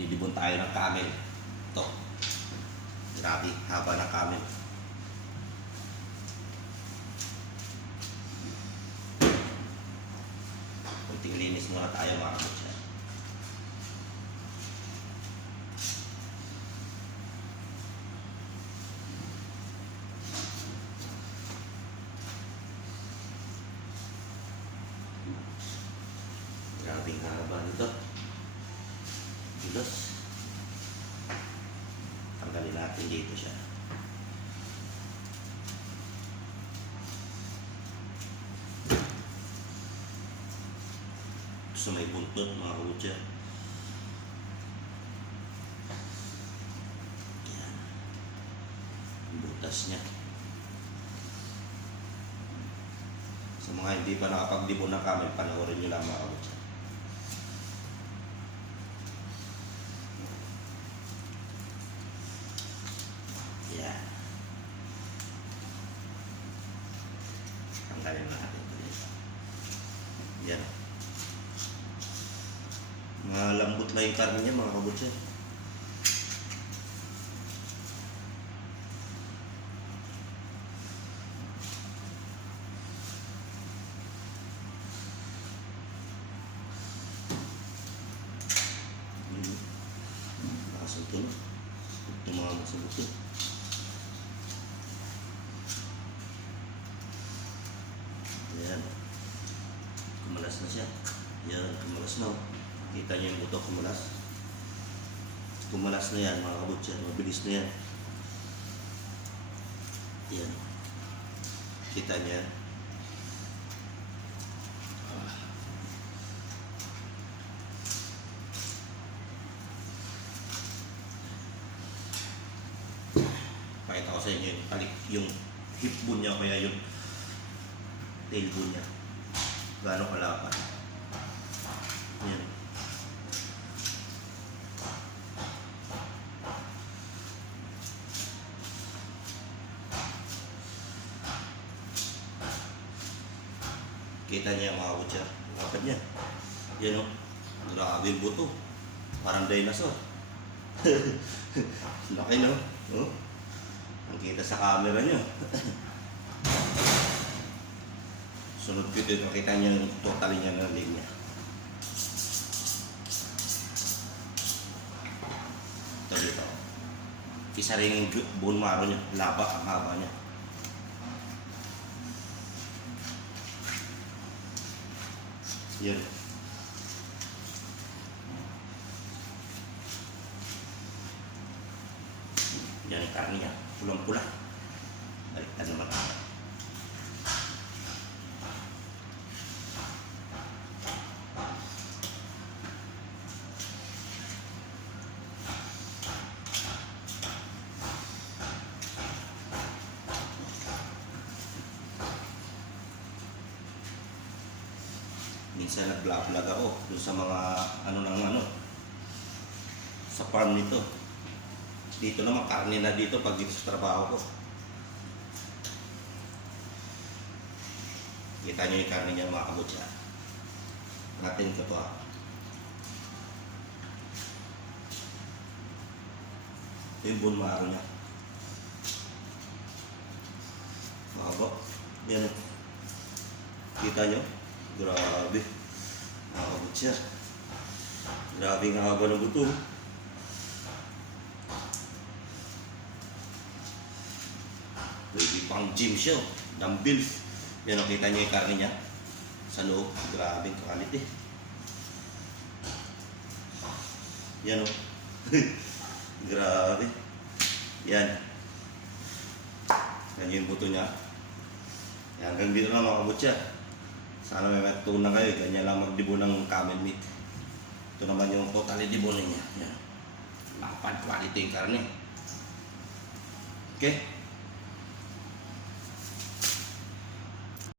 Didibon tayo ng camel. Ito. Grabe, haba ng camel. Kunting linis muna tayo mga kabutsa. Grabe ang haba nito. Gilos. Tanggalin natin dito siya. So may buntot mga kabutsa. Yan. Butas niya. Sa mga hindi pa nakapagdibon ng camel, panoorin nyo lang mga kabutsa. Yan. Tanggalin natin ito dito. Yan. Malambot na yung karne niya mga kabutsa. Nakasunto na. Tumama sa buto. Ayan. Kumalas na siya. Ayan, kumalas na. Kita niyo yung buto kumulas. Kumulas na yan mga kabutsa. Mabilis na yan. Yan. Kita niya. Pakita ko sa inyo yung hip bone niya kaya yung tail bone niya. Gaano kalapad. Yan. Kita niya mga kabutsa. Kapag niya. Yan o. Grabe yung buto. Parang dinosaur. Laki no? Oh. Ang kita sa camera niyo. Sunod ko ito. Makita niya yung total niya ng leg niya. Ito dito. Isa rin yung bone marrow niya. Laba ang haba niya. Yan. Yan ang karne niya. Pulang-pula. Baliktad naman. Minsan nag-vlog ako dun sa mga sa farm nito. Dito naman karne na dito pag dito sa trabaho ko. Kita nyo yung karne niya mga kabutsa. Natin ko to ha. Ito yung bone marrow niya. Mahaba. Yan o. Kita nyo? Grabe. Mga kabutsa. Grabe nga haba ng buto. Pwede pang gym siya. Dumbbells. Yan o, kita nyo yung karne niya. Sa loob. Grabe ang quality. Yan o. Grabe. Yan. Yan yung buto niya. Yan, hanggang dito lang mga kabutsa. Sana may matutunan kayo. Ganyan lang magdibon ng camel meat. Ito naman yung totally dibonin niya. Yan. Lapad quality yung karne. Okay?